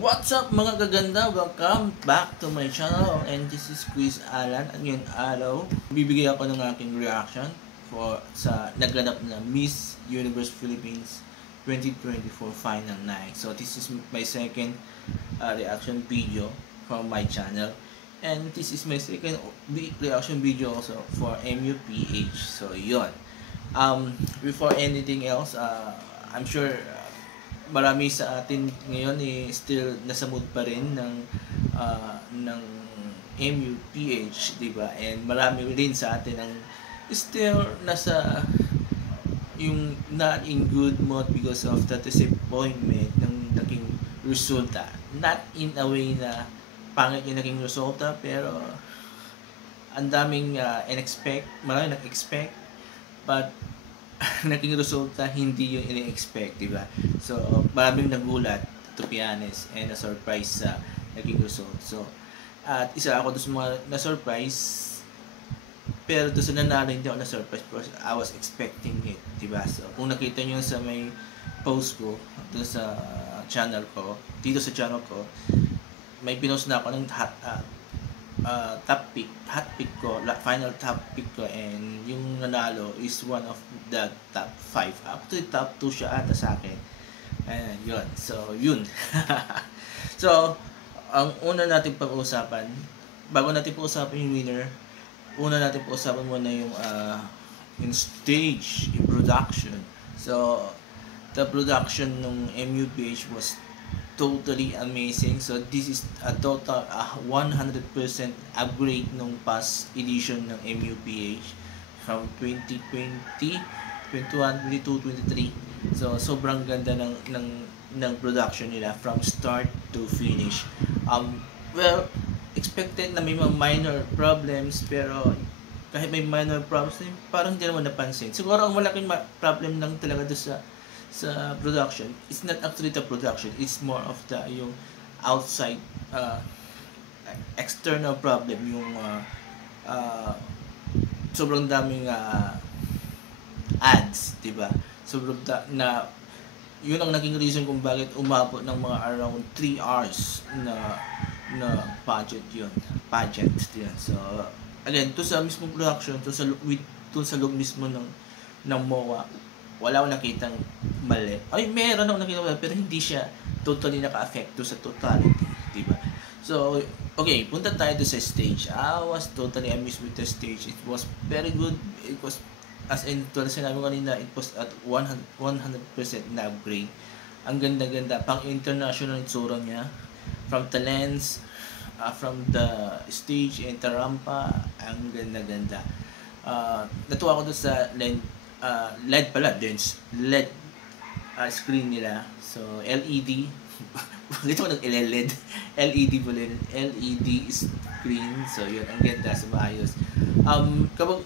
What's up mga kaganda? Welcome back to my channel and this is Quiz Alan. At ngayon araw, bibigay ako ng aking reaction sa naganap na Miss Universe Philippines 2024 Final Night. So this is my second reaction video from my channel. And this is my second reaction video also for MUPH. So yon. Before anything else, I'm sure marami sa atin ngayon still nasa mood pa rin ng MUPH, 'di ba? And marami rin sa atin ang still nasa yung not in good mood because of the disappointment ng naging resulta. Not in a way na pangit yung naging resulta, pero ang daming marami nag-expect, but naging resulta hindi yung ini-expect, di ba? So, maraming nagulat, to be honest, and na-surprise sa naging result. So, at isa ako doon sa mga na-surprise, pero doon sa nanalo hindi ako na-surprise because I was expecting it, di ba? So, kung nakita nyo sa may post ko, doon sa channel ko, dito sa channel ko, may pinost na ako ng hot pick ko, final top pick ko, and yung nanalo is one of the top 5. Actually, top 2 siya ata sa akin. And yun. So, yun. So, ang una natin pag-uusapan, bago natin pag-usapan yung winner, una natin pag-usapan muna yung stage, yung production. So, the production ng MUPH was totally amazing. So this is a total 100% upgrade nung past edition ng MUPH from 2020, 21, 22, 23. So sobrang ganda ng production nila from start to finish. Well, expected na may mga minor problems, pero kahit may minor problems, parang hindi naman napansin. Siguro ang malaking problem lang talaga doon sa production, it's not actually the production, it's more of the yung outside external problem, yung sobrang daming ads, 'di ba? Sobrang na yun ang naging reason kung bakit umabot ng mga around 3 hours na pageant yun. So again, to sa mismong production, to sa loob mismo ng MOA, wala akong nakitang mali. Ay, meron akong nakitang mali, pero hindi siya totally naka-affect sa totality, di ba? So, okay, punta tayo sa stage. I was totally amazed with the stage. It was very good. It was, as in, tulad sinabi ko kanina, it was at 100% na upgrade. Ang ganda-ganda. Pang-international itsura niya. From the lens, from the stage and the rampa, ang ganda-ganda. Natuwa ko doon sa LED LED screen nila. So LED bakit ako nag-LED? LED pala, LED screen. So yun, ang ganda sa maayos. Kapag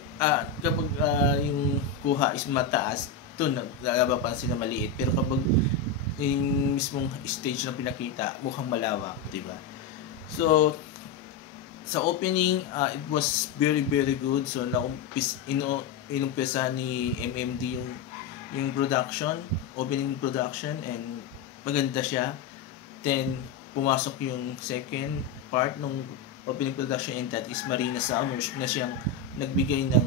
yung kuha is mataas, ito nagapapansin na maliit, pero kapag yung mismong stage na pinakita, mukhang malawak, di ba? So sa opening, it was very good. So inumpisa ni MMD yung production, opening production, and maganda siya. Then pumasok yung second part ng opening production, and that is Marina Summers, na siyang nagbigay ng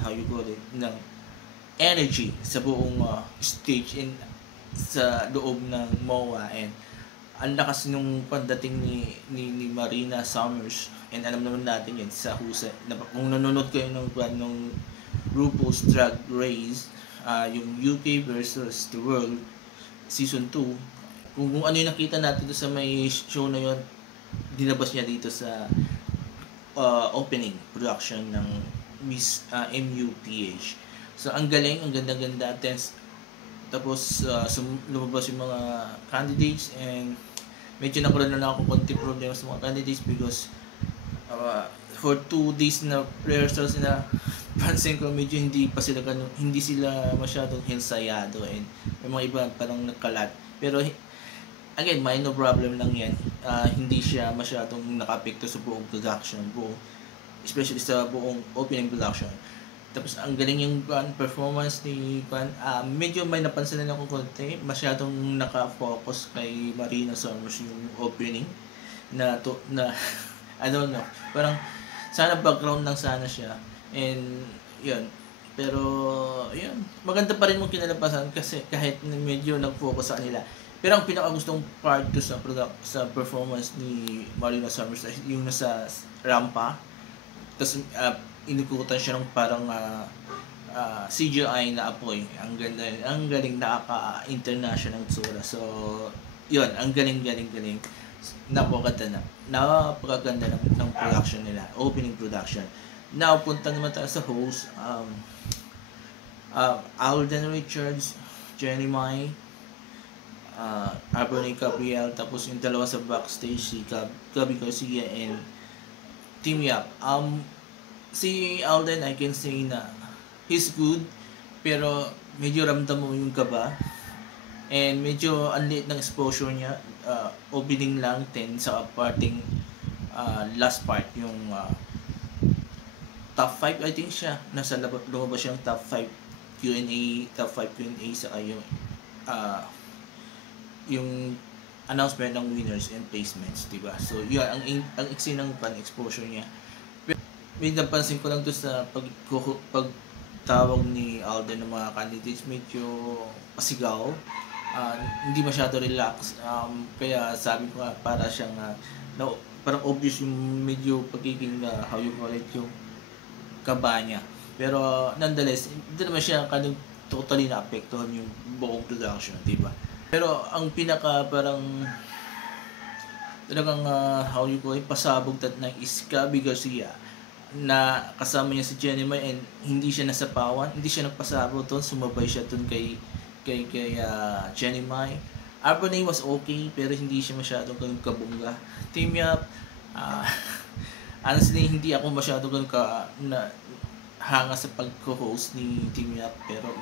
how you call it, ng energy sa buong stage and sa loob ng MOA. And ang lakas nung pagdating ni Marina Summers, and alam naman natin yan sa husay na kung nanonood kayo ng RuPaul's Drag Race, yung UK versus the World Season 2, kung ano yung nakita natin doon sa may show na yun, dinabas niya dito sa opening production ng Miss MUPH. So ang galing, ang ganda-ganda. Tapos lumabas yung mga candidates, and medyo nakulan na ako konti problema sa mga candidates because for 2 days na rehearsals na, pansin ko medyo hindi sila masyadong hensayado, and may mga iba parang nagkalat. Pero again, minor problem lang yan. Hindi siya masyadong naka-apekto sa buong production, especially sa buong opening production. Tapos ang galing yung performance ni medyo may napansin na ako konti, masyadong naka-focus kay Marina Summers yung opening na I don't know, parang sana background lang sana siya, and yun. Pero yun, maganda pa rin mong kinalabasan kasi kahit medyo nag-focus sa kanila. Pero ang pinakagustong part ko sa performance ni Marina Summers ay yung nasa rampa, tapos inukutan siya ng parang CGI na apoy. Ang ganda, ang galing, nakaka-international tsura. So, yun, ang galing. Napakaganda ng production nila, opening production. Now, punta naman tayo sa host. Alden Richards, Jenny Mai, Arbonne Gabriel, tapos yung dalawa sa backstage, si Gabby Garcia and Team Yap. Si Alden, I can say na he's good, pero medyo ramdam mo yung kaba, and medyo ang liit ng exposure niya. Opening lang, 10 sa parting last part, yung top 5 I think siya, nasa lumabas siyang top 5 Q&A sa yung announcement ng winners and placements, diba? So yun, ang iksi ng exposure niya. May napansin ko lang doon sa pagtawag ni Alden ng mga candidates, medyo pasigaw, hindi masyado relax, kaya sabi ko nga para siyang parang obvious yung medyo pagiging how you call it, yung kaba niya. Pero nonetheless, hindi naman siya totally na-apektuhan yung buong production, diba? Pero ang pinaka parang talagang how you call it, pasabog na is Gabby Garcia, na kasama niya si Jenny Mai, and hindi siya nasapawan, hindi siya nagpasabog doon, sumabay siya doon kay Jenny Mai. Arbonne was okay, pero hindi siya masyadong kabungga. Team Yap, honestly, hindi ako masyadong hanga sa pag-host ni Team Yap, pero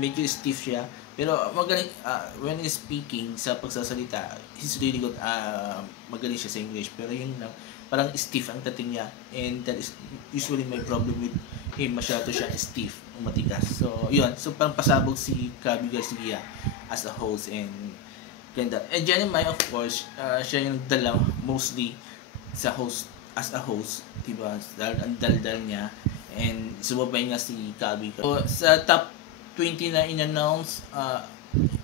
medyo stiff siya. Pero magaling, when he's speaking, sa pagsasalita, he's really good. Magaling siya sa English, pero yun lang, parang stiff ang dating niya, and that is usually my problem with him. Masyado siya stiff, matigas. So yun, so parang pasabog si Gabby Garcia as a host, and ganda. And Jenny Mai, of course, siya yung dala mostly sa host, as a host, diba? Dahil ang daldal niya, and sumabay nga si Gabby. So sa top 20 na in-announce,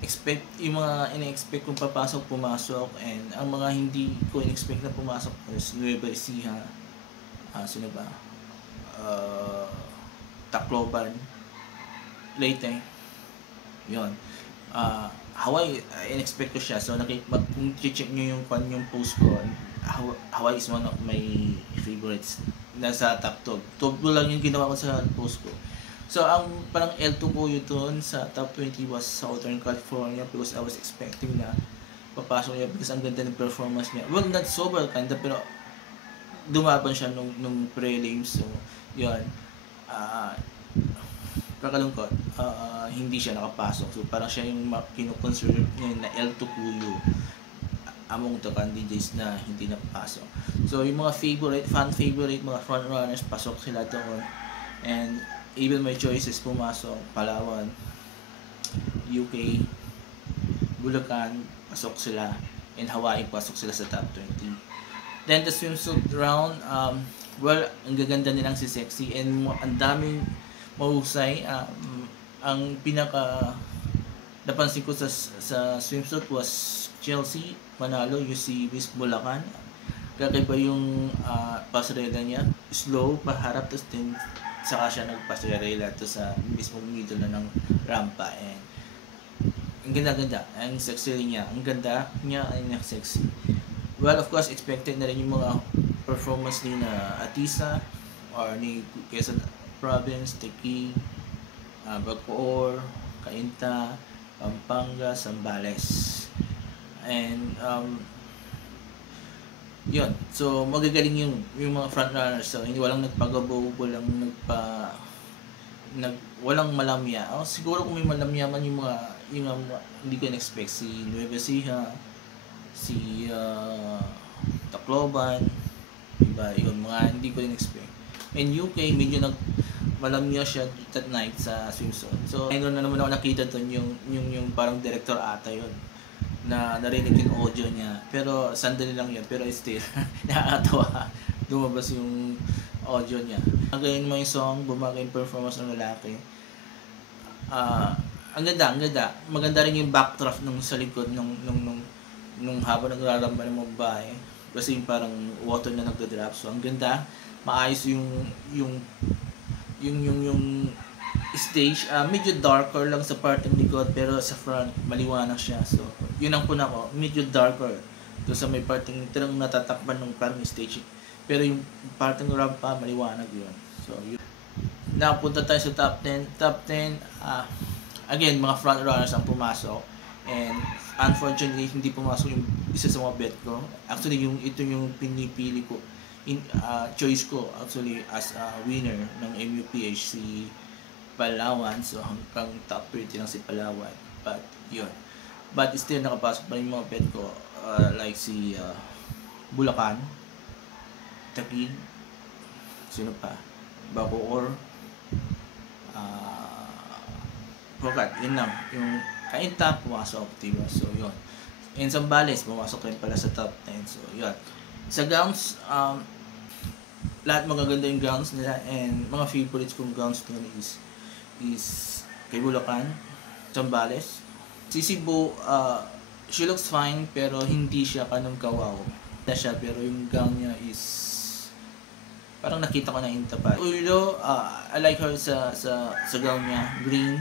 expect yung mga ina-expect kong pumasok, and ang mga hindi ko in-expect na pumasok is Nueva Ecija, sino ba? Tacloban, Leyte, yun. Hawaii, in-expect ko siya. So kung check nyo yung post ko, Hawaii is one of my favorites. Nasa top 12 lang yung ginawa ko sa post ko. So, ang parang L2 ko yun doon sa top 20 was Southern California, because I was expecting na papasok niya because ang ganda ng performance niya. Well, not sober kinda, pero dumaban siya nung prelims. So, yun. Kakalungkot. Hindi siya nakapasok. So, parang siya yung kinukonsider niya na L2 Kuyu among the candidates na hindi nakapasok. So, yung mga fan favorite, mga frontrunners, pasok sila doon. And even my choices pumasok, Palawan, UK, Bulacan, pasok sila, and Hawaii, pasok sila sa top 20. Then the swimsuit round, well, ang gaganda nilang si Sexy, and ang daming mahusay. Ang pinaka napansin ko sa swimsuit was Chelsea Manalo, yung si Miss Bulacan. Kakaiba yung pasarela niya, slow, paharap, tapos din saka siya nagpasarela to sa mismong middle na ng rampa, and ang ganda-ganda, ang sexy niya, ang ganda niya, ay sexy. Well, of course, expected na rin yung mga performance ni na Atisa or ni Quezon Province, Taguig, Bacoor, Cainta, Pampanga, Zambales, and yun. So magagaling yung mga frontrunners. So hindi, walang nagpagabo, walang malamya. Siguro kung may malamya man yung mga hindi ko in-expect, si Nueva Ecija, si Tacloban, diba? Yun, mga hindi ko in-expect. And UK, medyo malamya siya that night sa swimsuit. So, ayun na naman ako nakita doon yung parang director ata yun na narinig yung audio niya. Pero sandali lang yun, pero still nakakatawa lumabas yung audio niya. Magaling mo yung song, bumagay yung performance ng lalaki. Ang ganda, ang ganda. Maganda rin yung backdraft nung sa likod nung habang nagraramba ng mga babae. Kasi yung parang water na nagda-drop. So ang ganda, maayos yung stage. Medyo darker lang sa part ng likod, pero sa front maliwanag siya. So yun ang puna ko, medyo darker. Doon sa may part ng tirang natatakpan ng parang stage. Pero yung part ng rampa maliwanag yun. So yun. Napunta tayo sa top 10. Top 10, again, mga front runners ang pumasok. And unfortunately, hindi pumasok yung isa sa mga bet ko. Actually, ito yung pinipili ko. Choice ko actually as a winner ng MUPH si Palawan. So hanggang top 30 lang si Palawan. But yun. But still nakapasok pa yung mga bet ko. Like si Bulacan, Taguig, sino pa? Bacoor, Forgot, yun lang. Yung Kainta, pumasok, diba? So, yun. And Zambales, pumasok rin pala sa top 10. So, yun. Sa gowns, lahat magaganda yung gowns nila. And mga favorites kong gowns nila is kay Bulacan, Zambales. Si Cebu, she looks fine, pero hindi siya kanong kawaw. Na siya, pero yung gown niya is parang nakita ko na yung tapat. Ulo, I like her sa gown niya, green.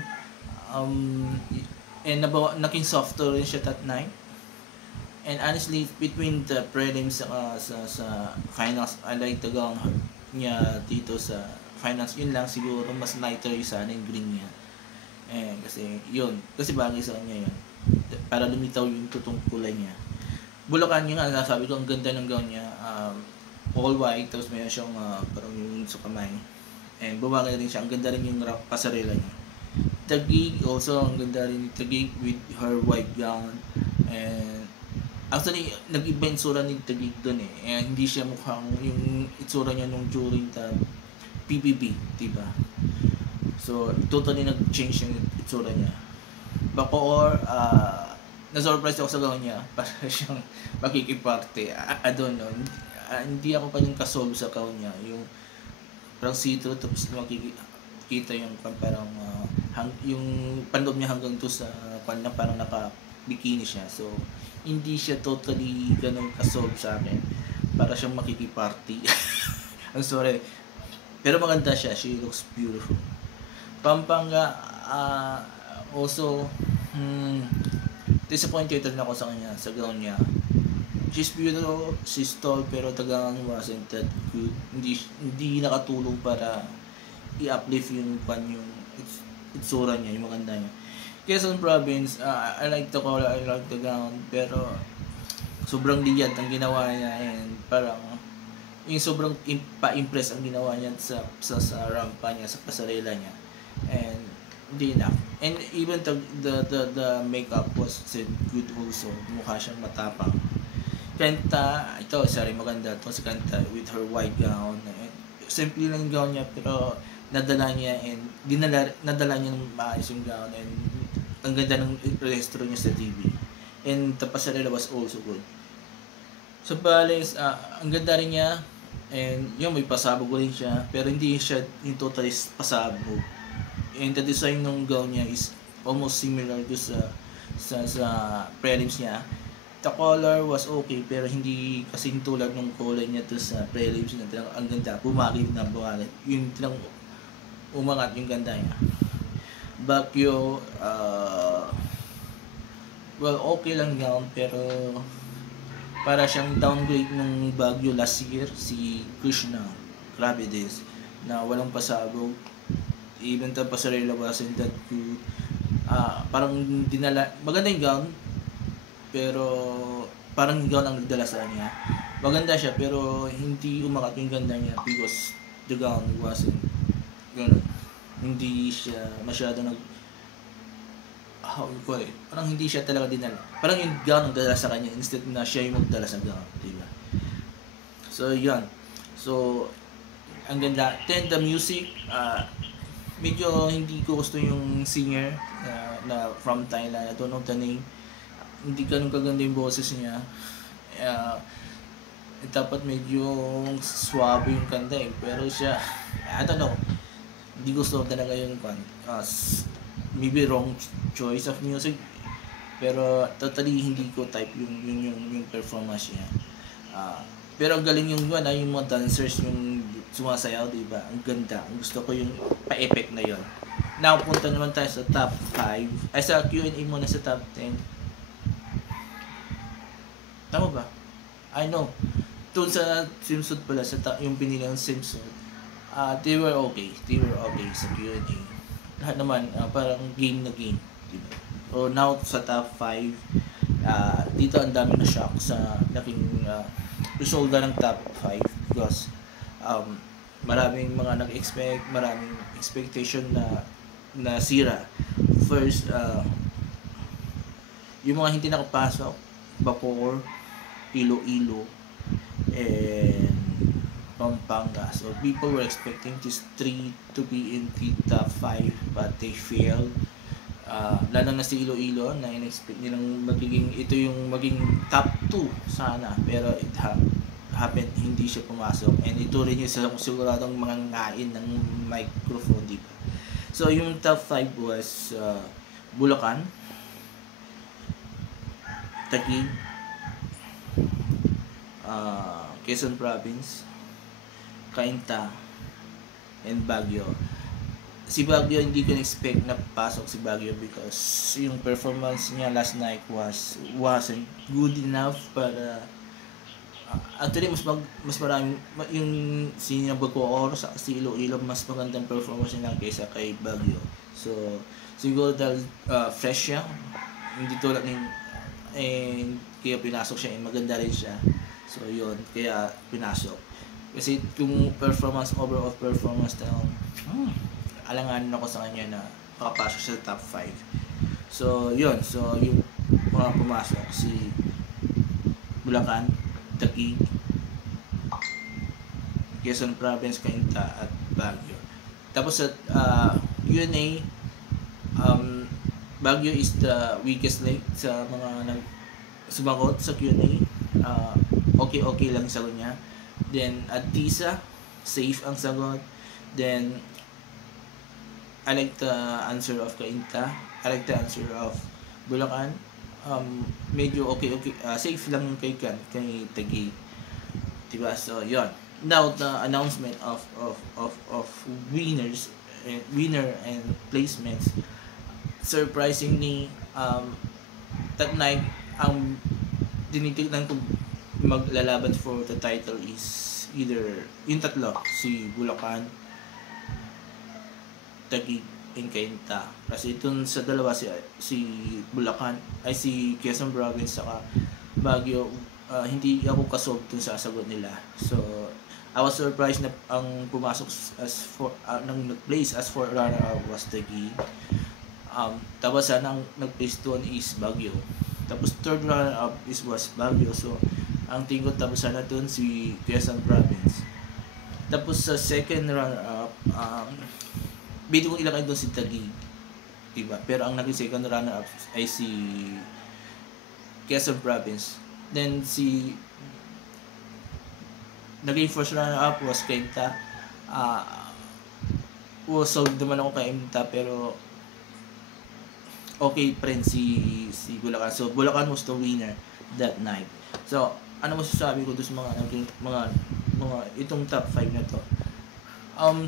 And naging softer rin siya that night. And honestly, between the prelims sa finals, I like the gown niya dito sa finals. Yun lang, siguro mas lighter yung sana yung green niya. And kasi yun, kasi bagay sa kanya yun. Para lumitaw yung tutong kulay niya. Bulacan yun nga, sabi ko, ang ganda ng gown niya. All white, tapos mayroon siyang parang yung sa kamay. And bumagay rin siya, ang ganda rin yung pasarela niya. Taguig, also ang ganda rin ni Taguig with her white gown. And actually, nag-iba yung itsura ni Taguig dun eh. And hindi siya mukhang yung itsura niya nung during the PBB, diba? So, totally nag-change yung itsura niya. Bacoor, na-surprise ako sa gown niya. Para siyang makikiparte. I don't know. Hindi ako pa yung kasolve sa gown niya. Yung parang see-through, tapos makikita yung parang yung panloob niya hanggang to sa na parang naka-bikini siya. So, hindi siya totally ganun kasolve sa akin. Para siyang makikiparty. I'm sorry. Pero maganda siya. She looks beautiful. Pampanga, also, disappointed rin ako sa kanya, sa gown niya. She's beautiful, she's tall, pero tagang wasn't that good. Hindi nakatulong para i-uplift yung itsura niya, yung maganda niya. Quezon Province, I like the color, I like the gown, pero sobrang liyad ang ginawa niya, and parang yung sobrang pa-impress ang ginawa niya sa rampa niya, sa pasarela niya. And hindi enough. And even the makeup was good also. Mukha siyang matapang. Kanta, ito, sorry, maganda to si Kanta with her white gown. And simple lang yung gown niya, pero nadala niya ng maayos yung gown, and ang ganda ng restro niya sa TV. And the pasarela was also good. So, Bales, ang ganda rin niya, and yung may pasabog rin siya, pero hindi siya yung totally pasabog. And the design ng gown niya is almost similar to sa prelims niya. The color was okay, pero hindi kasing tulad ng color niya to sa prelims niya. Ang ganda, bumagay. Yung umangat yung ganda niya. Baguio, well, okay lang gown, pero para siyang downgrade ng Baguio last year, si Krishna Gravides, na walang pasabog. Even the pasarela wasn't that good. Parang dinala, maganda yung gown, pero parang yung gown ang nagdala sa kanya. Maganda siya, pero hindi umakat yung ganda niya because the gown wasn't ganun. Hindi siya masyado parang hindi siya talaga dinala. Parang yung gown ang dala sa kanya instead na siya yung magdala sa gown, diba? So, yun. So, ang ganda. Then, the music, medyo hindi ko gusto yung singer na from Thailand. I don't know the name. Hindi ganun kaganda yung boses niya. Uh, Dapat medyo suwabe yung kanta eh. Pero siya, I don't know. Hindi gusto talaga yung maybe wrong choice of music. Pero totally hindi ko type yung performance niya. Pero ang galing yung yung mga dancers yung sumasayaw, di ba? Ang ganda. Ang gusto ko yung pa-effect na yon. Now, punta naman tayo sa top 5. Ay, sa Q&A muna sa top 10. Tama ba? I know. Doon sa swimsuit pala, yung pinilang swimsuit, they were okay. They were okay sa Q&A. Lahat naman, parang game na game. Diba? So, now sa top 5, dito ang dami na shock sa naging resulta ng top 5 because maraming mga nag-expect, maraming expectation na sira. First, yung mga hindi nakapasok, Bacoor, Iloilo, and Pampanga. So people were expecting these 3 to be in the top 5 but they failed. Lalo na si Iloilo na in-expect nilang ito yung maging top 2 sana, pero it happened, hindi siya pumasok, and ito rin yung siguradong mga ngain ng microphone, di ba? So yung top 5 was Bulacan, Taguig, Quezon Province, Cainta, and Baguio. Si Baguio, hindi ko expect na pasok si Baguio because yung performance niya last night wasn't good enough para actually mas marami yung si Bacoor sa si Iloilo, mas magandang performance niya kaysa kay Baguio. So siguro dahil fresh siya, hindi tulad ng kaya pinasok siya, maganda rin siya. So yun, kaya pinasok. Kasi yung overall performance na alanganin ako sa kanya na makapasok sa top 5. So yun, so yung mga pumasok si Bulacan, Taguig, Quezon Province, Cainta, at Baguio. Tapos sa Q&A, Baguio is the weakest link sa mga sumagot sa Q&A. Okay lang yung sagot niya. Then at Tisa, safe ang sagot. Then I like the answer of Cainta. I like the answer of Bulacan. Medyo okay, safe lang yung kay Taguig. Diba? So yon. Now the announcement of winner and placements. Surprisingly, that night ang tinitignan ko maglalaban for the title is either yung tatlo, si Bulacan, Taguig, and Cainta. Kasi itong sa dalawa si Bulacan ay si Quezon Province saka Baguio, hindi ako kasob dun sa sagot nila. So I was surprised na ang pumasok nang nag-place as for runner-up was Taguig. Tapos ang nag-place doon is Baguio. Tapos third runner-up was Baguio. So ang tingin ko tapos sana doon si Quezon Province. Tapos sa second runner-up, pwede kong ilagay doon si Taguig, diba? Pero ang naging second runner-up ay si Quezon Province. Then naging first runner-up was Cainta. Sold naman ako kay Cainta, pero okay pa rin si Bulacan. So Bulacan was the winner that night. So ano masasabi ko doon sa mga itong top 5 na to?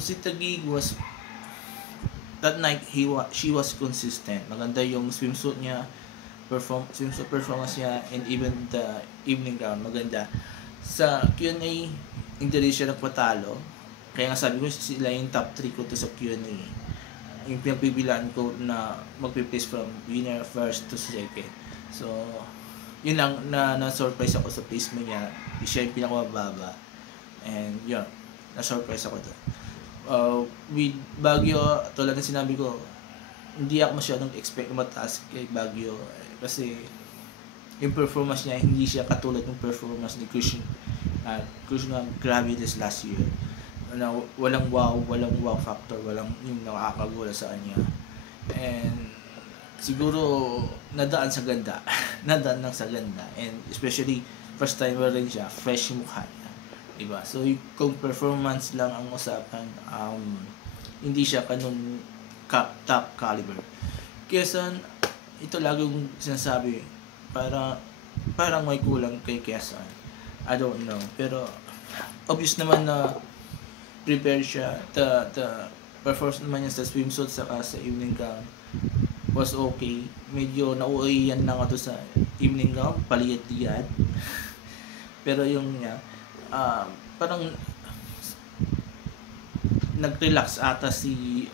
Si Taguig was that night she was consistent. Maganda yung swimsuit niya, swimsuit performance niya, and even the evening gown maganda. Sa Q&A hindi rin siya nagpatalo. Kaya nga sabi ko sila yung top 3 ko to sa Q&A. Yung pinagbibilan ko na magpi-place from winner first to second. So yun lang na-surprise ako sa placement niya. Siya yung pinakamababa. And yun, na-surprise ako doon. With Baguio, tulad ng sinabi ko, hindi ako masyadong expect na mataas kay Baguio. Kasi yung performance niya, hindi siya katulad ng performance ni Krishna Gravitas last year. na walang wow factor, walang yung nakakagula sa kanya. And siguro nadaan sa ganda. Nadaan lang sa ganda. And especially first timer rin siya, fresh yung mukha niya. Diba? So kung performance lang ang usapan, hindi siya kanun top caliber. Quezon, ito lagi yung sinasabi, parang may kulang kay Quezon. I don't know. Pero obvious naman na prepare siya. The performance naman niya sa swimsuit saka sa evening gown was okay. Medyo nauuwian lang ako sa evening gown, paliyad-liyad. Pero yung niya, parang nag-relax ata si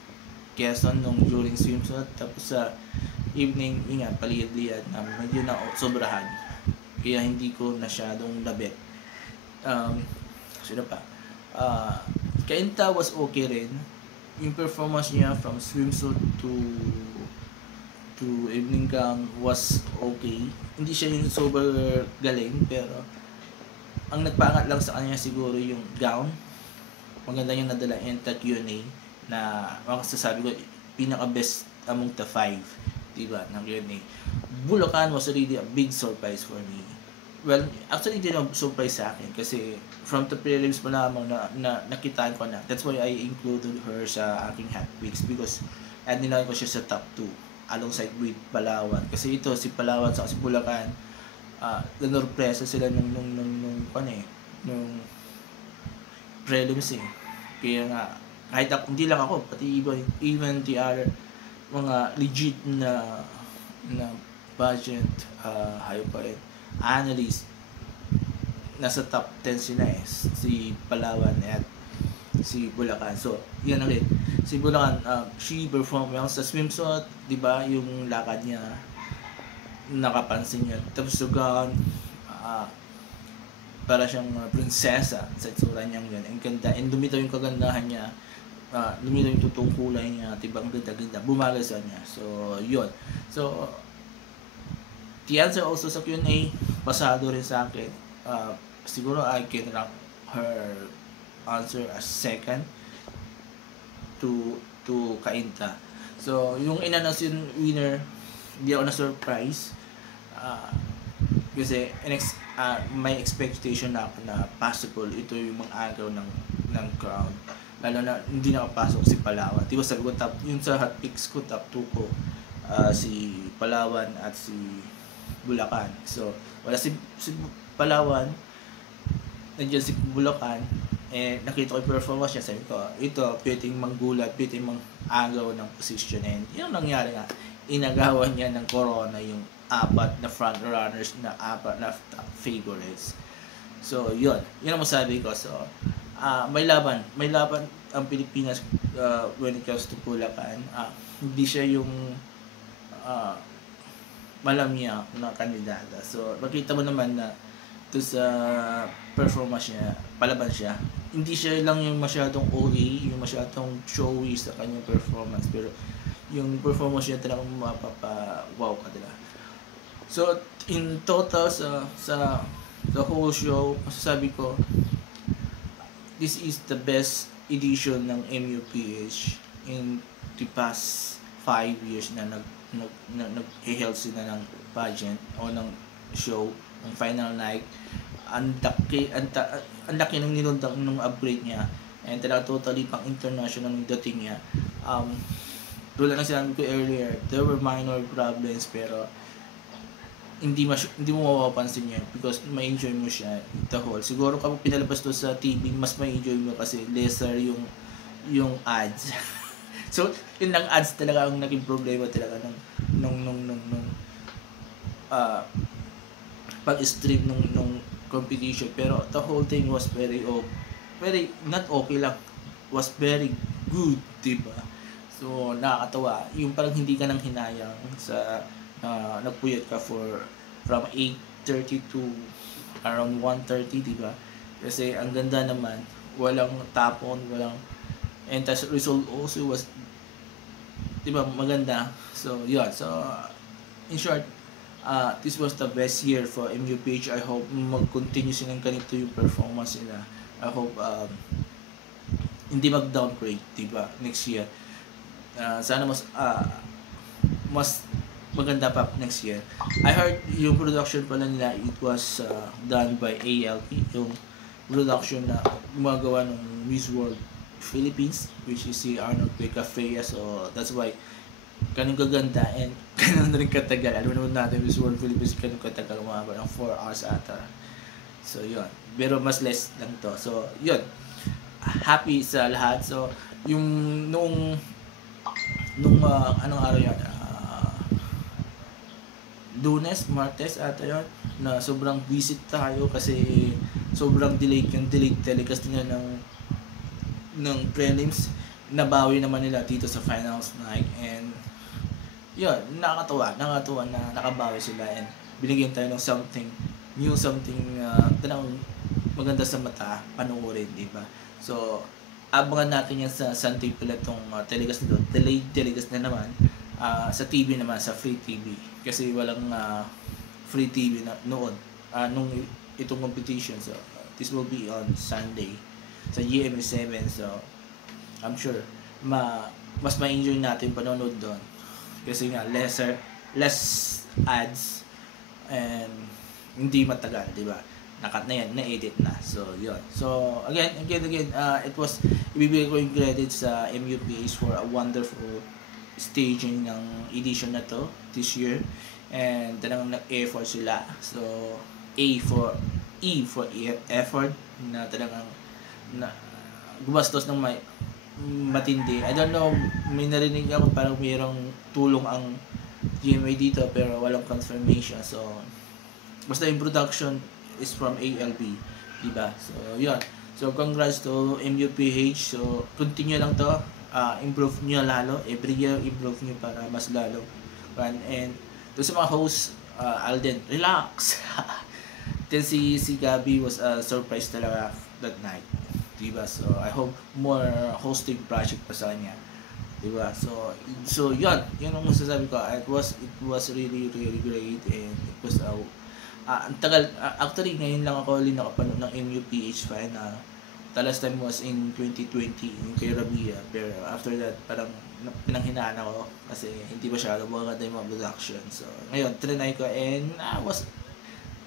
Quezon nung during swimsuit. Tapos sa evening, yun nga, paliyad-liyad na medyo na sobrahan. Kaya hindi ko nasyadong labit. Sino pa? Kainta was okay rin. Yung performance niya from swimsuit to evening gown was okay. Hindi siya yung super galing, pero ang nagpangat lang sa kanya siguro yung gown. Maganda yung nadala yung Q&A na makasasabi ko pinaka-best among the 5, diba, ng Q&A. Bulacan was really a big surprise for me. Well, actually hindi na surprise sa akin kasi from the prelims mo lamang na nakitaan ko na. That's why I included her sa aking hot picks because nilagay ko siya sa top 2 alongside with Palawan. Kasi ito, si Palawan sa si Bulacan, nanorpresa sila nung prelims eh. Kaya nga, kahit ako, hindi lang ako, pati even the other mga legit na budget, hayop pa rin, analyst, nasa top 10 sila eh, si Palawan at si Bulacan. So, yan na rin. Si Bulacan, she performed well sa swimsuit, di ba? Yung lakad niya, nakapansin niya. Tapos sugan, para siyang prinsesa sa itsura niyang yan. Ang ganda. And lumitaw yung kagandahan niya. Lumitaw yung totoong kulay niya. Diba? Ang ganda-ganda. Bumagal sa niya. So, yun. So, the answer also sa Q&A, pasado rin sa akin. Siguro I can rank her answer as second to Kainta. So, yung in-announce yung winner, hindi ako na-surprise. Kasi may expectation na ako na possible ito yung mga agaw ng crowd. Lalo na hindi nakapasok si Palawan. Diba sabi ko, yung sa hot picks ko, top 2 ko, si Palawan at si Bulacan. So, wala si Palawan, nandiyan si Bulacan, nakita ko yung performance niya, sabi ko, ito, pwedeng manggulat, pwedeng mang-agaw ng position. And yun nangyari nga, inagawan niya ng Corona yung 4 na front runners na 4 na favorites. So, yun ang masabi ko. So, may laban ang Pilipinas when it comes to Bulacan. Hindi siya yung malamya na kandidata. So, makita mo naman na ito sa performance niya, palaban siya. Hindi siya lang yung masyadong OA, yung masyadong showy sa kanyang performance, pero yung performance niya talagang mapapa-wow ka talaga. So, in total sa the whole show, masasabi ko, this is the best edition ng MUPH in the past 5 years na nag-held sila ng pageant o ng show, ng final night. Ang laki ng nilundang ng upgrade niya, and talaga totally pang international ng dating niya. Tulad ng sinabi ko earlier, there were minor problems, pero hindi mo mapapansin niya because ma-enjoy mo siya the whole. Siguro kapag pinalabas to sa TV, mas ma-enjoy mo kasi lesser yung ads. So, yun lang, ads talaga ang naging problema talaga nung pag-stream nung competition. Pero the whole thing was very not okay lang, was very good, diba? So, nakakatawa. Yung parang hindi ka nang hinayang sa nagpuyat ka from 8:30 to around 1:30, diba? Kasi ang ganda naman, walang tapon, and the result also was, diba, maganda. So, yun. So, in short, this was the best year for MUPH. I hope mag-continue silang ganito yung performance nila. I hope hindi mag-downgrade, diba, next year. Sana mas maganda pa next year. I heard yung production pala nila, it was done by ALP, yung production na gumagawa ng Miss World Philippines, which is si Arnold Pecafea. So that's why ganun kaganda and ganun rin katagal. Alam naman natin, Miss World Philippines, ganun katagal, umabot ng 4 hours ata. So yun, pero mas less lang to. So yun, happy sa lahat. So yung nung anong araw yan, Lunes, Martes ata yun, na sobrang visit tayo kasi sobrang delayed telecast nila ng prelims. Nabawi naman nila dito sa finals night, and yun, nakakatuwa na nakabawi sila and binigyan tayo ng something new, something talagang maganda sa mata panoorin, di ba? So abangan natin yan sa Sunday pala itong telecast nito, delayed telecast na naman. Sa TV naman, sa Free TV, kasi walang Free TV na noon nung itong competition. So this will be on Sunday sa GMA7. So I'm sure mas ma-enjoy natin panonood doon kasi nga less ads and hindi matagal, di ba? Nakat na yan, na-edit na. So yun, so again it was, ibibigay ko yung credit sa MUPH for a wonderful staging ng edition na to this year, and talagang nag-effort sila. So E for effort, na talagang gumastos ng matindi. I don't know, may narinig ako parang mayroong tulong ang GMA dito pero walang confirmation. So basta yung production is from ALB, diba? So yun, so congrats to MUPH. So continue lang to, improve nyo lalo, every year improve nyo para mas lalo. And to sa mga hosts, Alden, relax. Then si Gabby was a surprise talaga that night, diba? So I hope more hosting project pa sa kanya, diba? So yun ang masasabi ko. It was really great, and it was ang tagal. Actually ngayon lang ako nakapanood ng MUPH final. The last time was in 2020 yung kay Rabia, pero after that parang pinanghinaan ako kasi hindi masyado maganda yung mga production. So ngayon trinay ko and I was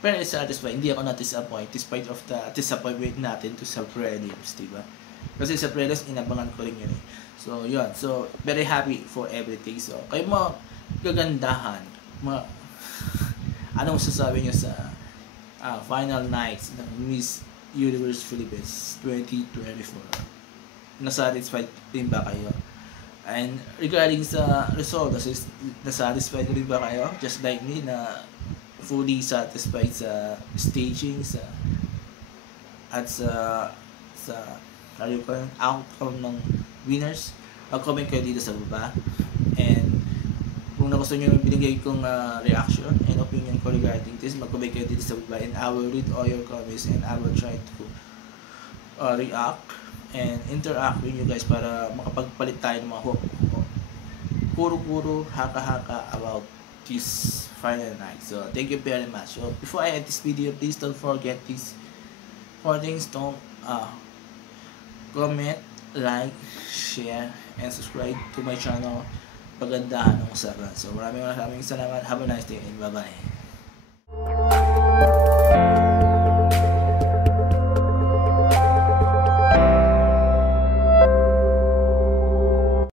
very satisfied. Hindi ako na-disappoint despite of the disappointment natin to sa prelims, diba? Kasi sa prelims inabangan ko rin yun eh. So yun, so very happy for everything. So kayo mga gagandahan, anong masasabi nyo sa final nights ng Miss Universe Philippines 2024? Nasatisfied din ba kayo? And regarding sa result, nasatisfied rin ba kayo? Just like me, na fully satisfied sa staging, at sa outcome ng winners? Mag-comment kayo dito sa baba. And kung nagustuhan nyo yung binigay kong reaction and opinion ko regarding this, mag-comment kayo dito sa baba, and I will read all your comments and I will try to react and interact with you guys para makapagpalit tayo ng mga puro haka-haka about this final night. So thank you very much. So before I end this video, please don't forget these 4 things. Don't comment, like, share, and subscribe to my channel, Pagandahan ng Usapan. So maraming salamat. Have a nice day and bye-bye.